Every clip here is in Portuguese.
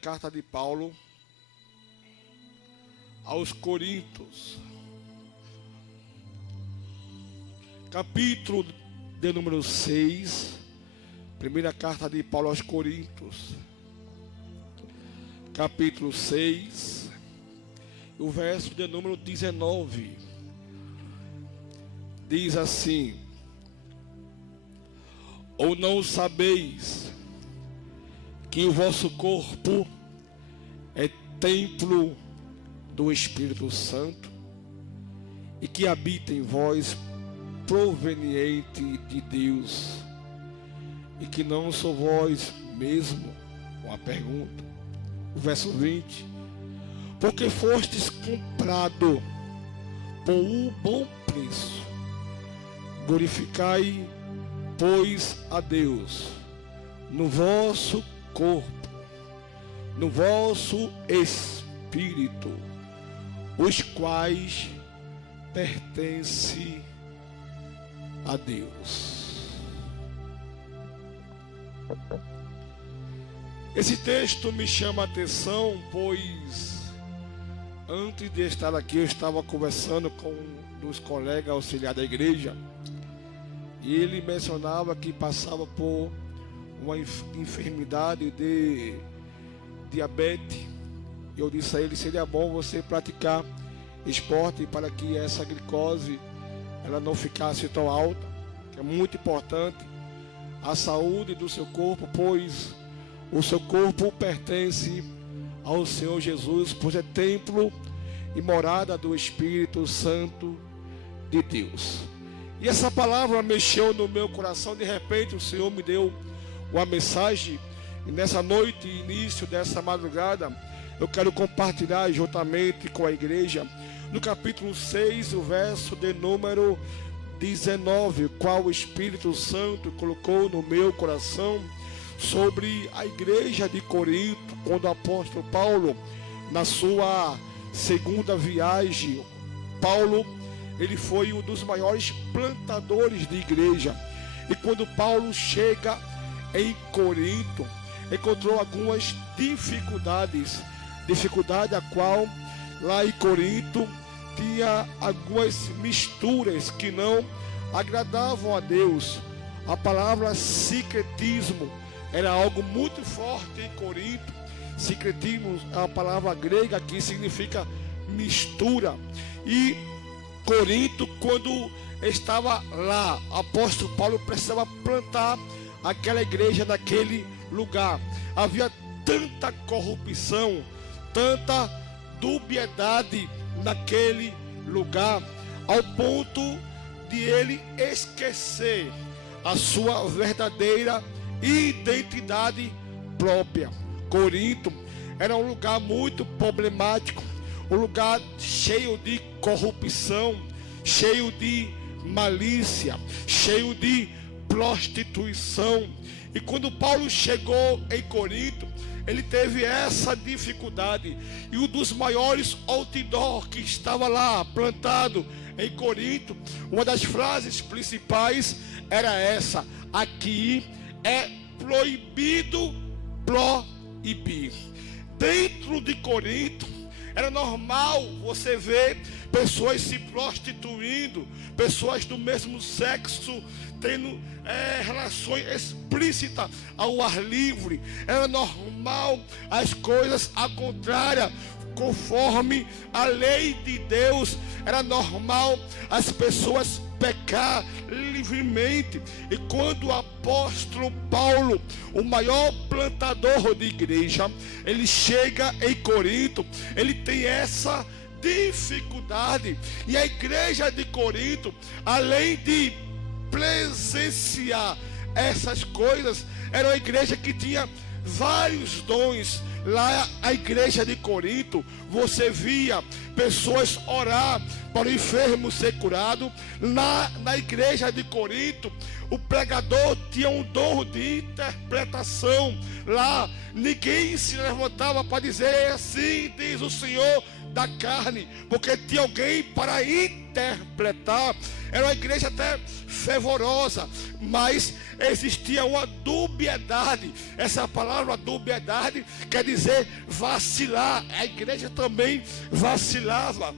carta de Paulo aos Coríntios, capítulo de número 6, primeira carta de Paulo aos Coríntios, capítulo 6, o verso de número 19, diz assim: ou não sabeis que o vosso corpo é templo do Espírito Santo e que habita em vós, proveniente de Deus, e que não sou vós mesmo? Uma pergunta. O verso 20: porque fostes comprado por um bom preço, glorificai, pois, a Deus no vosso corpo, no vosso espírito, os quais pertencem a Deus. Esse texto me chama a atenção, pois antes de estar aqui eu estava conversando com um dos colegas auxiliares da igreja, e ele mencionava que passava por uma enfermidade de diabetes. Eu disse a ele: seria bom você praticar esporte para que essa glicose ela não ficasse tão alta, que é muito importante a saúde do seu corpo, pois o seu corpo pertence ao Senhor Jesus, pois é templo e morada do Espírito Santo de Deus. E essa palavra mexeu no meu coração. De repente o Senhor me deu uma mensagem, e nessa noite, início dessa madrugada, eu quero compartilhar juntamente com a igreja no capítulo 6, o verso de número 19, qual o Espírito Santo colocou no meu coração sobre a igreja de Corinto, quando o apóstolo Paulo, na sua segunda viagem, Paulo, ele foi um dos maiores plantadores de igreja. E quando Paulo chega em Corinto, encontrou algumas dificuldades a qual lá em Corinto tinha algumas misturas que não agradavam a Deus. A palavra sincretismo era algo muito forte em Corinto. Sincretismo é a palavra grega que significa mistura. E Corinto, quando estava lá, o apóstolo Paulo precisava plantar aquela igreja naquele lugar. Havia tanta corrupção, tanta dubiedade naquele lugar, ao ponto de ele esquecer a sua verdadeira identidade própria. Corinto era um lugar muito problemático, um lugar cheio de corrupção, cheio de malícia, cheio de prostituição. E quando Paulo chegou em Corinto, ele teve essa dificuldade. E um dos maiores outdoor que estava lá plantado em Corinto, uma das frases principais era essa: aqui é proibido proibir. Dentro de Corinto era normal você ver pessoas se prostituindo, pessoas do mesmo sexo tendo relações explícitas ao ar livre. Era normal as coisas ao contrário, conforme a lei de Deus. Era normal as pessoas pecar livremente. E quando o apóstolo Paulo, o maior plantador de igreja, ele chega em Corinto, ele tem essa dificuldade. E a igreja de Corinto, além de presenciar essas coisas, era uma igreja que tinha vários dons. Lá a igreja de Corinto, você via pessoas orar para o enfermo ser curado. Na igreja de Corinto, o pregador tinha um dom de interpretação. Lá ninguém se levantava para dizer assim diz o Senhor da carne, porque tinha alguém para interpretar interpretar, era uma igreja até fervorosa, mas existia uma dubiedade. Essa palavra dubiedade quer dizer vacilar. A igreja também vacilava.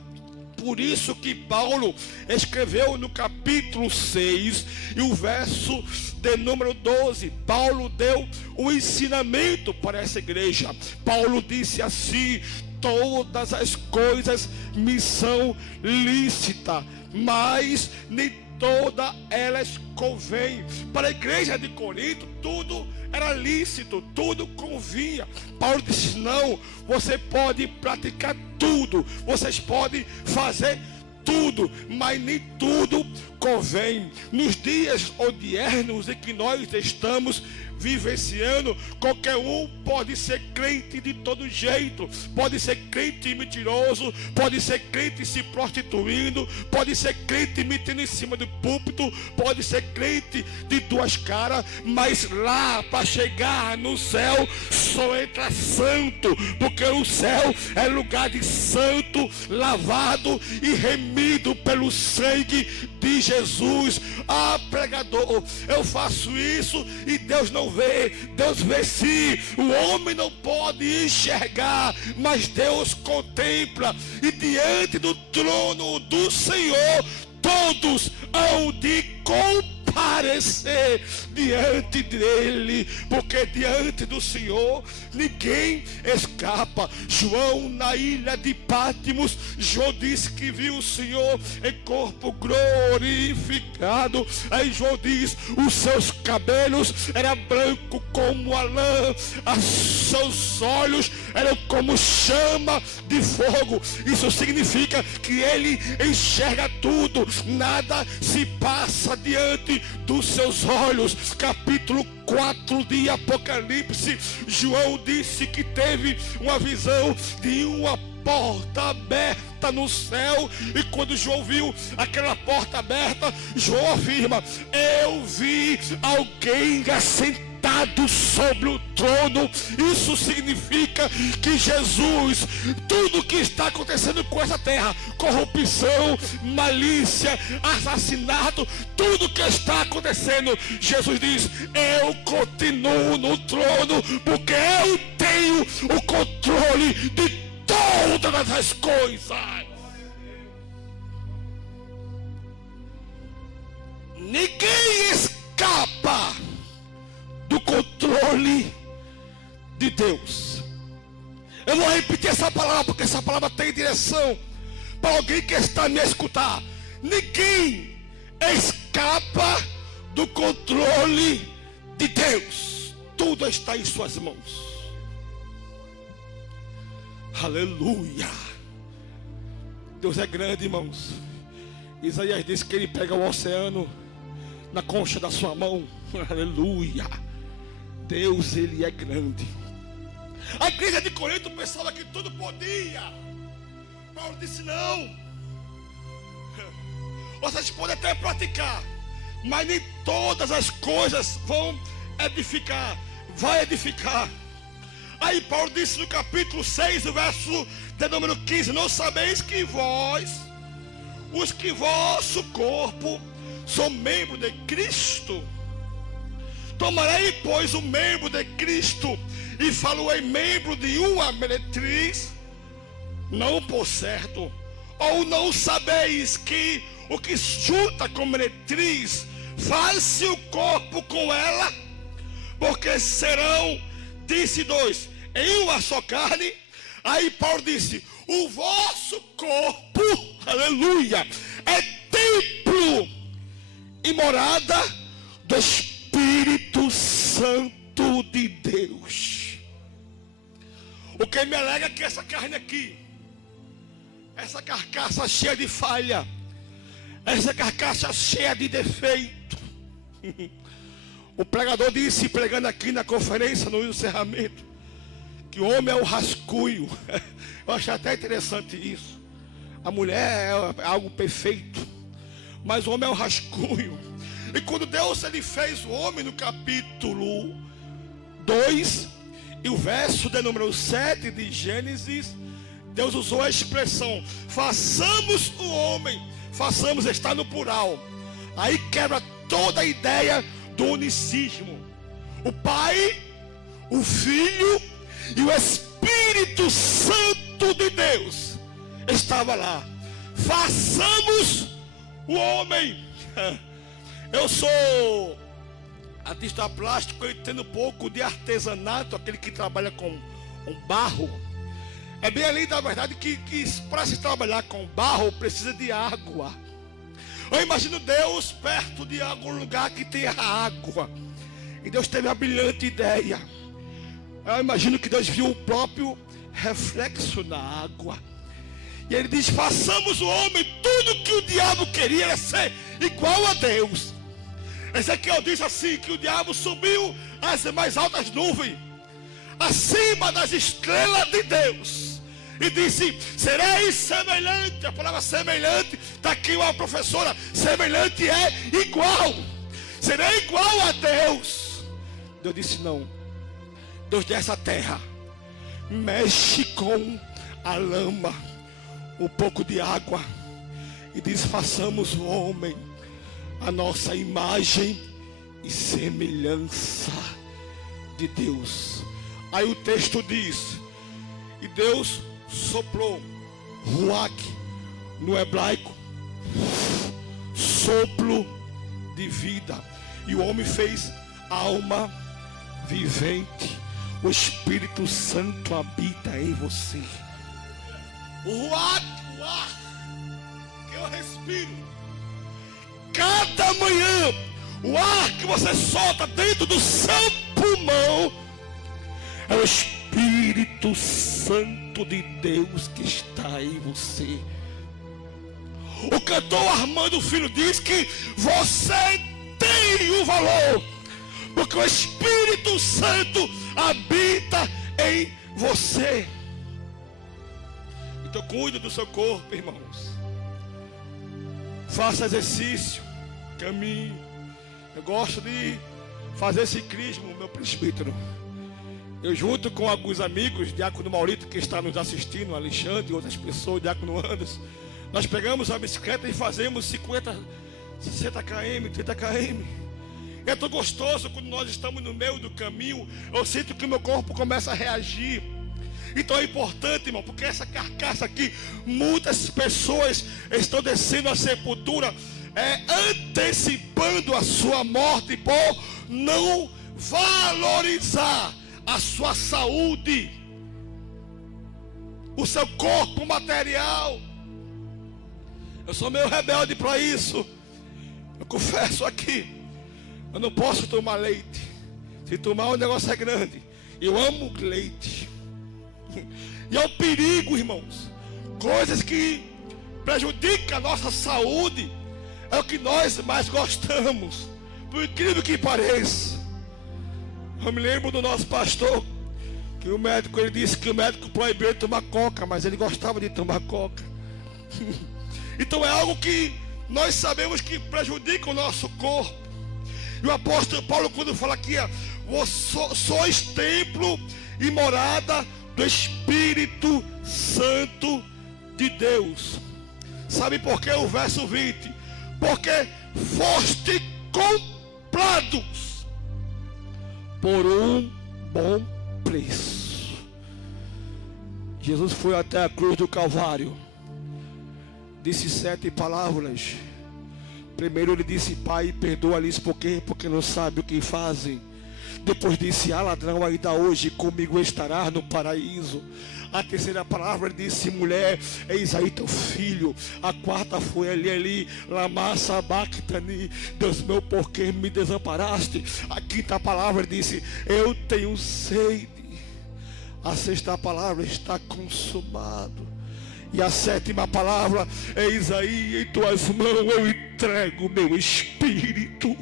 Por isso que Paulo escreveu no capítulo 6 e o verso de número 12. Paulo deu um ensinamento para essa igreja. Paulo disse assim: todas as coisas me são lícitas, mas nem todas elas convêm. Para a igreja de Corinto, tudo era lícito, tudo convinha. Paulo disse: não, você pode praticar tudo, vocês podem fazer tudo, mas nem tudo convém. Nos dias odiernos em que nós estamos vivenciando, qualquer um pode ser crente de todo jeito, pode ser crente mentiroso, pode ser crente se prostituindo, pode ser crente metendo em cima do púlpito, pode ser crente de duas caras, mas lá para chegar no céu só entra santo, porque o céu é lugar de santo, lavado e remido pelo sangue de Jesus. Ah, pregador, eu faço isso e Deus não vê. Deus vê sim. O homem não pode enxergar, mas Deus contempla. E diante do trono do Senhor todos hão de comparecer diante dele, porque diante do Senhor ninguém escapa. João, na ilha de Pátimos, João disse que viu o Senhor em corpo glorificado. Aí João diz: os seus cabelos eram brancos como a lã, os seus olhos eram como chama de fogo. Isso significa que ele enxerga tudo, nada se passa diante dos seus olhos. Capítulo 4 de Apocalipse, João disse que teve uma visão de uma porta aberta no céu. E quando João viu aquela porta aberta, João afirma: eu vi alguém assentado sobre o trono. Isso significa que Jesus, tudo que está acontecendo com essa terra, corrupção, malícia, assassinato, tudo que está acontecendo, Jesus diz: eu continuo no trono, porque eu tenho o controle de todas as coisas. Ninguém escapa do controle de Deus. Eu vou repetir essa palavra, porque essa palavra tem direção para alguém que está me escutar. Ninguém escapa do controle de Deus. Tudo está em suas mãos. Aleluia. Deus é grande, irmãos. Isaías disse que ele pega o oceano na concha da sua mão. Aleluia. Deus, ele é grande. A igreja de Corinto pensava que tudo podia. Paulo disse: não, vocês podem até praticar, mas nem todas as coisas vão edificar. Vai edificar. Aí Paulo disse no capítulo 6, o verso de número 15: não sabeis que vós, os que vosso corpo são membros de Cristo? Tomarei, pois, o membro de Cristo e falo-ei membro de uma meretriz? Não, por certo. Ou não sabeis que o que junta com meretriz faz-se o corpo com ela? Porque serão, disse dois, em uma só carne. Aí Paulo disse: o vosso corpo, aleluia, é templo e morada do Espírito Santo de Deus. O que me alega é que essa carne aqui, essa carcaça cheia de falha, essa carcaça cheia de defeito. O pregador disse, pregando aqui na conferência, no encerramento, que o homem é o rascunho. Eu achei até interessante isso. A mulher é algo perfeito, mas o homem é o rascunho. E quando Deus ele fez o homem, no capítulo 2 e o verso de número 7 de Gênesis, Deus usou a expressão: façamos o homem façamos está no plural. Aí quebra toda a ideia do unicismo. O Pai, o Filho e o Espírito Santo de Deus estava lá. Façamos o homem. Eu sou artista plástico, eu entendo um pouco de artesanato, aquele que trabalha com barro. É bem além da verdade que para se trabalhar com barro precisa de água. Eu imagino Deus perto de algum lugar que tenha água. E Deus teve a brilhante ideia. Eu imagino que Deus viu o próprio reflexo na água. E ele diz: façamos o homem. Tudo que o diabo queria era ser igual a Deus. Ezequiel diz assim, que o diabo subiu às mais altas nuvens, acima das estrelas de Deus, e disse: sereis semelhante. A palavra semelhante, está aqui uma professora. Semelhante é igual. Serei igual a Deus. Deus disse: não. Deus dessa terra mexe com a lama, um pouco de água, e diz: façamos o homem a nossa imagem e semelhança de Deus. Aí o texto diz: e Deus soprou, ruach no hebraico, sopro de vida, e o homem fez alma vivente. O Espírito Santo habita em você. O ruach, o ar que eu respiro cada manhã, o ar que você solta dentro do seu pulmão, é o Espírito Santo de Deus que está em você. O cantor Armando Filho diz que você tem um valor, porque o Espírito Santo habita em você. Então cuide do seu corpo, irmãos. Faça exercício, caminhe. Eu gosto de fazer ciclismo, meu presbítero. Eu, junto com alguns amigos, Diácono Maurito, que está nos assistindo, Alexandre e outras pessoas, Diácono Anderson, nós pegamos a bicicleta e fazemos 50, 60 km, 30 km. É tão gostoso quando nós estamos no meio do caminho. Eu sinto que o meu corpo começa a reagir. Então é importante, irmão, porque essa carcaça aqui, muitas pessoas estão descendo a sepultura, antecipando a sua morte por não valorizar a sua saúde, o seu corpo material. Eu sou meio rebelde para isso. Eu confesso aqui, eu não posso tomar leite. Se tomar, o negócio é grande. Eu amo leite. E é um perigo, irmãos. Coisas que prejudicam a nossa saúde é o que nós mais gostamos, por incrível que pareça. Eu me lembro do nosso pastor, que o médico, ele disse que o médico proibiu ele tomar coca, mas ele gostava de tomar coca. Então é algo que nós sabemos que prejudica o nosso corpo. E o apóstolo Paulo, quando fala aqui, sois templo e morada do Espírito Santo de Deus. Sabe por que o verso 20? Porque foste comprados por um bom preço. Jesus foi até a cruz do Calvário, disse 7 palavras. Primeiro ele disse: Pai, perdoa-lhes porque não sabem o que fazem. Depois disse: ah, ladrão, ainda hoje comigo estarás no paraíso. A terceira palavra ele disse: mulher, eis aí teu filho. A quarta foi ali, lama sabachthani, Deus meu, por que me desamparaste? A quinta palavra ele disse: eu tenho sede. A sexta palavra: está consumado. E a sétima palavra: eis aí em tuas mãos eu entrego o meu espírito.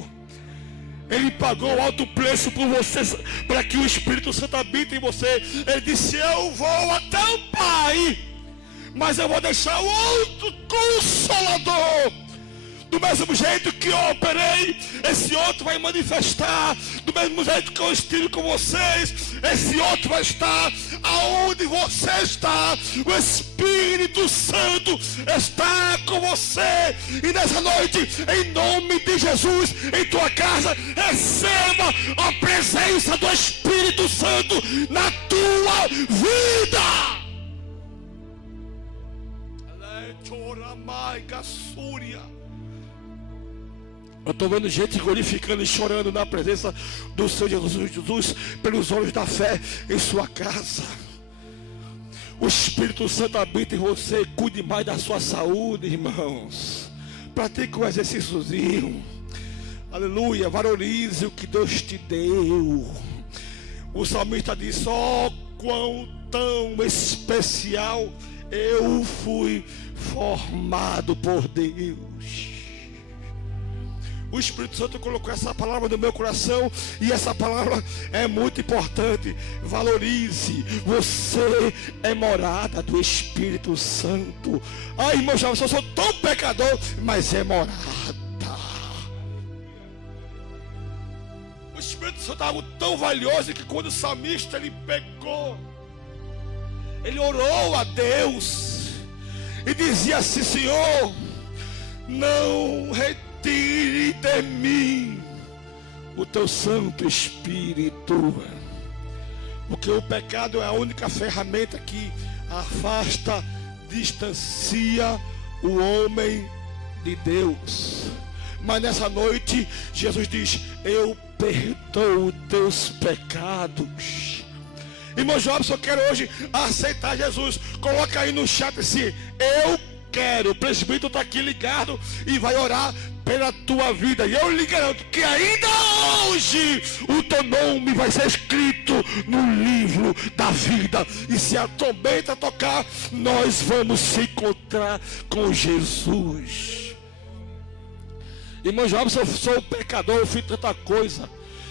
Ele pagou alto preço por você, para que o Espírito Santo habite em você. Ele disse: eu vou até o Pai, mas eu vou deixar o outro Consolador, Do mesmo jeito que eu operei, esse outro vai manifestar. Do mesmo jeito que eu estive com vocês, esse outro vai estar. Aonde você está, o Espírito Santo está com você. E nessa noite, em nome de Jesus, em tua casa, receba a presença do Espírito Santo na tua vida. Eu estou vendo gente glorificando e chorando na presença do Senhor Jesus pelos olhos da fé em sua casa. O Espírito Santo habita em você. Cuide mais da sua saúde, irmãos. Pratique um exercíciozinho. Aleluia. Valorize o que Deus te deu. O salmista diz: ó, quão tão especial eu fui formado por Deus. O Espírito Santo colocou essa palavra no meu coração, e essa palavra é muito importante. Valorize. Você é morada do Espírito Santo. Ai, irmão, eu sou tão pecador, mas é morada. O Espírito Santo é algo tão valioso que quando o salmista ele pecou, ele orou a Deus e dizia assim: Senhor, não retire de mim o teu Santo Espírito, porque o pecado é a única ferramenta que afasta, distancia o homem de Deus. Mas nessa noite Jesus diz: eu perdoo teus pecados. Irmão Jobson, eu quero hoje aceitar Jesus. Coloca aí no chat assim: eu quero. O presbítero está aqui ligado e vai orar pela tua vida. E eu lhe garanto que ainda hoje o teu nome vai ser escrito no livro da vida. E se a trombeta tocar, nós vamos se encontrar com Jesus. Irmão Jobson, eu sou pecador, eu fiz tanta coisa.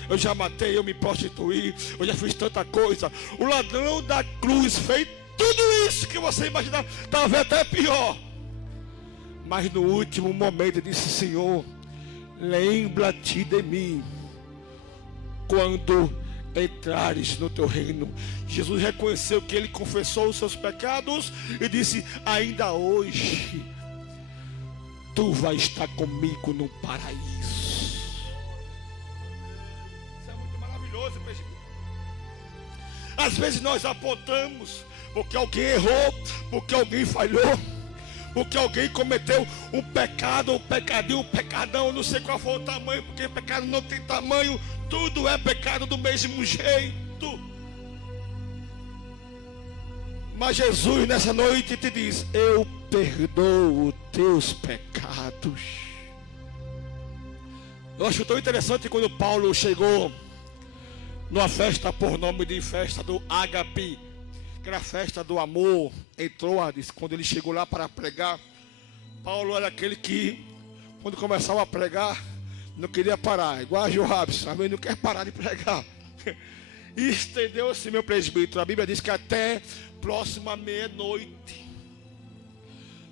Eu já matei, eu me prostituí, eu já fiz tanta coisa. O ladrão da cruz fez tudo isso que você imaginava, talvez até pior. Mas no último momento disse: Senhor, lembra-te de mim quando entrares no teu reino. Jesus reconheceu que ele confessou os seus pecados e disse: ainda hoje tu vai estar comigo no paraíso. Às vezes nós apontamos porque alguém errou, porque alguém falhou, porque alguém cometeu um pecado, um pecadinho, um pecadão, não sei qual foi o tamanho, porque pecado não tem tamanho, tudo é pecado do mesmo jeito. Mas Jesus nessa noite te diz: eu perdoo os teus pecados. Eu acho tão interessante quando Paulo chegou numa festa por nome de festa do Ágape, que era a festa do amor, em Troades. Quando ele chegou lá para pregar, Paulo era aquele que, quando começava a pregar, não queria parar, igual a Joabes, também não quer parar de pregar. E estendeu-se, meu presbítero, a Bíblia diz que até próxima meia-noite.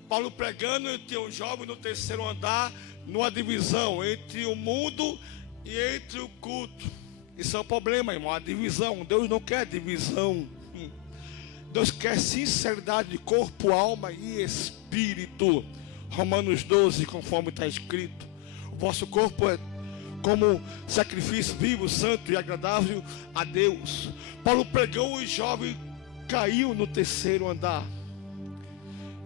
Paulo pregando, entre um jovem no terceiro andar, numa divisão entre o mundo e entre o culto. Isso é um problema, irmão, a divisão. Deus não quer divisão. Deus quer sinceridade de corpo, alma e espírito. Romanos 12, conforme está escrito: o vosso corpo é como sacrifício vivo, santo e agradável a Deus. Paulo pregou e o jovem caiu no terceiro andar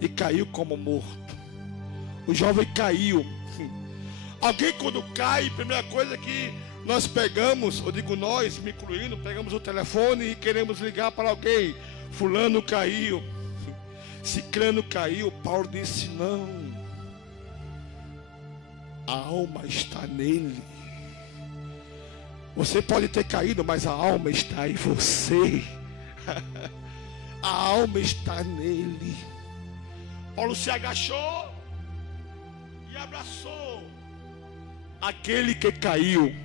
e caiu como morto. O jovem caiu. Alguém quando cai, primeira coisa que nós pegamos, eu digo nós, me incluindo, pegamos o telefone e queremos ligar para alguém. Fulano caiu, ciclano caiu. Paulo disse: não, a alma está nele. Você pode ter caído, mas a alma está em você. A alma está nele. Paulo se agachou e abraçou aquele que caiu.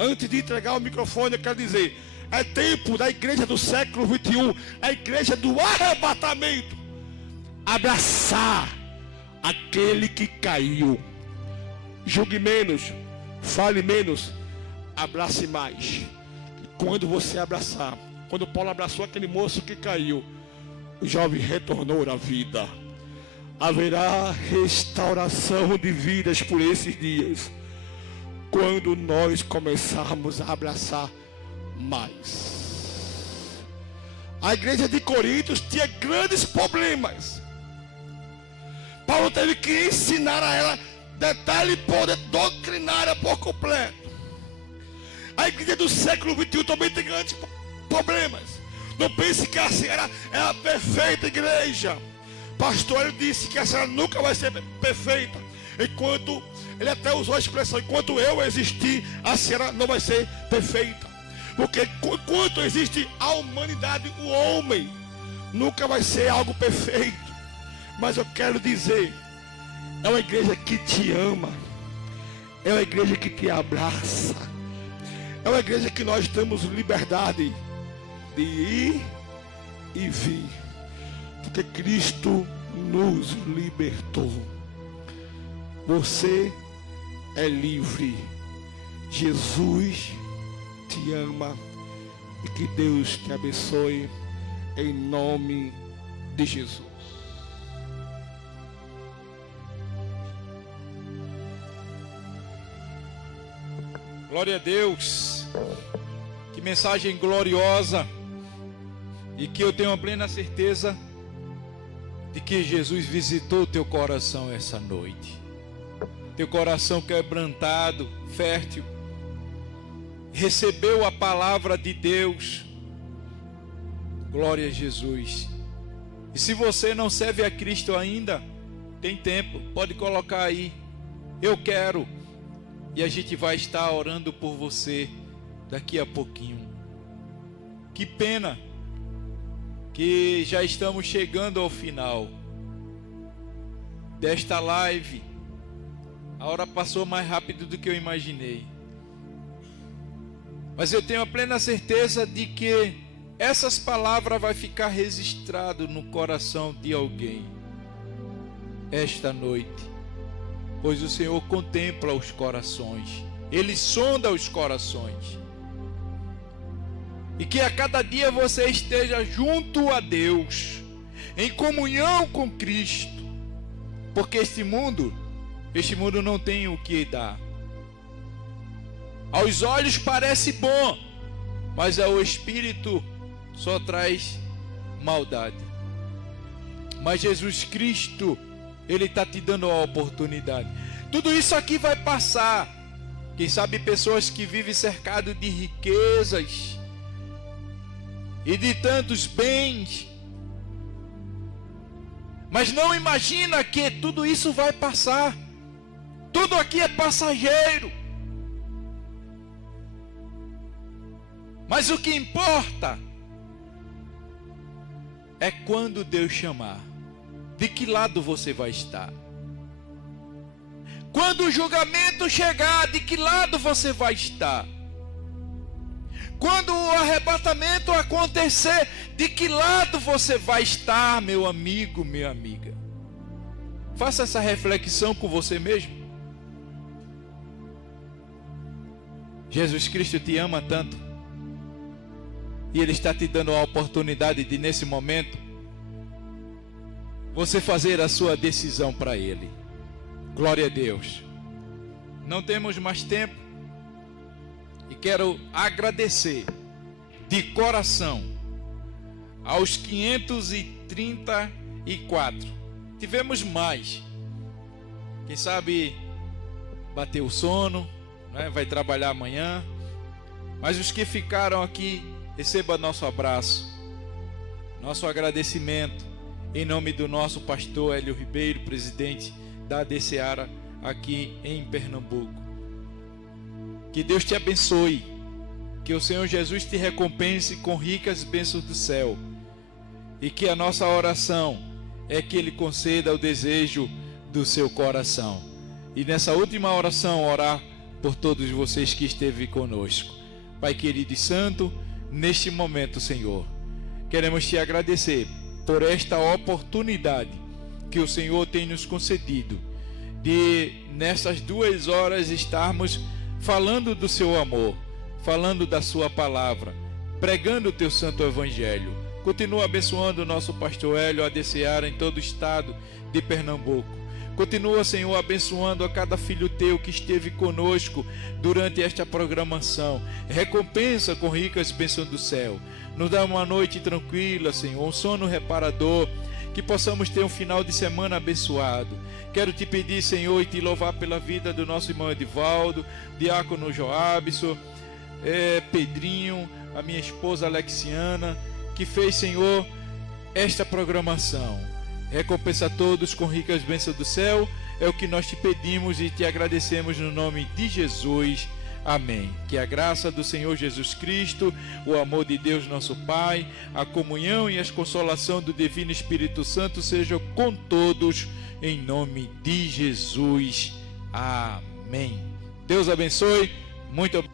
Antes de entregar o microfone, eu quero dizer: é tempo da igreja do século 21, a igreja do arrebatamento, abraçar aquele que caiu, julgue menos, fale menos, abrace mais. Quando você abraçar, quando Paulo abraçou aquele moço que caiu, o jovem retornou à vida. Haverá restauração de vidas por esses dias, quando nós começarmos a abraçar mais. A igreja de Corinto tinha grandes problemas. Paulo teve que ensinar a ela detalhe por doutrinária por completo. A igreja do século XXI também tem grandes problemas. Não pense que a senhora é a perfeita igreja. Pastor, ele disse que a senhora nunca vai ser perfeita. Enquanto, ele até usou a expressão, enquanto eu existir, a senhora não vai ser perfeita. Porque enquanto existe a humanidade, o homem nunca vai ser algo perfeito. Mas eu quero dizer, é uma igreja que te ama, é uma igreja que te abraça, é uma igreja que nós temos liberdade de ir e vir, porque Cristo nos libertou. Você é livre. Jesus te ama e que Deus te abençoe em nome de Jesus. Glória a Deus. Que mensagem gloriosa. E que eu tenho a plena certeza de que Jesus visitou teu coração essa noite. Teu coração quebrantado, fértil, recebeu a palavra de Deus. Glória a Jesus. E se você não serve a Cristo ainda, tem tempo, pode colocar aí, eu quero. E a gente vai estar orando por você daqui a pouquinho. Que pena que já estamos chegando ao final desta live. A hora passou mais rápido do que eu imaginei. Mas eu tenho a plena certeza de que essas palavras vão ficar registradas no coração de alguém esta noite. Pois o Senhor contempla os corações, Ele sonda os corações. E que a cada dia você esteja junto a Deus, em comunhão com Cristo. Porque este mundo não tem o que dar. Aos olhos parece bom, mas ao espírito só traz maldade. Mas Jesus Cristo, Ele está te dando a oportunidade. Tudo isso aqui vai passar. Quem sabe pessoas que vivem cercadas de riquezas e de tantos bens, mas não imagina que tudo isso vai passar. Tudo aqui é passageiro. Mas o que importa é quando Deus chamar. De que lado você vai estar? Quando o julgamento chegar, de que lado você vai estar? Quando o arrebatamento acontecer, de que lado você vai estar, meu amigo, minha amiga? Faça essa reflexão com você mesmo. Jesus Cristo te ama tanto, e Ele está te dando a oportunidade de, nesse momento, você fazer a sua decisão para Ele. Glória a Deus. Não temos mais tempo. E quero agradecer de coração aos 534. Tivemos mais. Quem sabe bateu o sono, né? Vai trabalhar amanhã. Mas os que ficaram aqui, receba nosso abraço, nosso agradecimento, em nome do nosso pastor Hélio Ribeiro, presidente da ADCEARA aqui em Pernambuco. Que Deus te abençoe, que o Senhor Jesus te recompense com ricas bênçãos do céu, e que a nossa oração é que Ele conceda o desejo do seu coração. E nessa última oração, orar por todos vocês que esteve conosco. Pai querido e santo, neste momento, Senhor, queremos te agradecer por esta oportunidade que o Senhor tem nos concedido de nessas 2 horas estarmos falando do seu amor, falando da sua palavra, pregando o teu santo evangelho. Continua abençoando o nosso pastor Hélio ADCEAR em todo o estado de Pernambuco. Continua, Senhor, abençoando a cada filho teu que esteve conosco durante esta programação. Recompensa com ricas bênçãos do céu. Nos dá uma noite tranquila, Senhor, um sono reparador, que possamos ter um final de semana abençoado. Quero te pedir, Senhor, e te louvar pela vida do nosso irmão Edivaldo, diácono Joabson, Pedrinho, a minha esposa Alexiana, que fez, Senhor, esta programação. Recompensa a todos com ricas bênçãos do céu. É o que nós te pedimos e te agradecemos no nome de Jesus. Amém. Que a graça do Senhor Jesus Cristo, o amor de Deus nosso Pai, a comunhão e a consolação do Divino Espírito Santo sejam com todos, em nome de Jesus. Amém. Deus abençoe. Muito obrigado.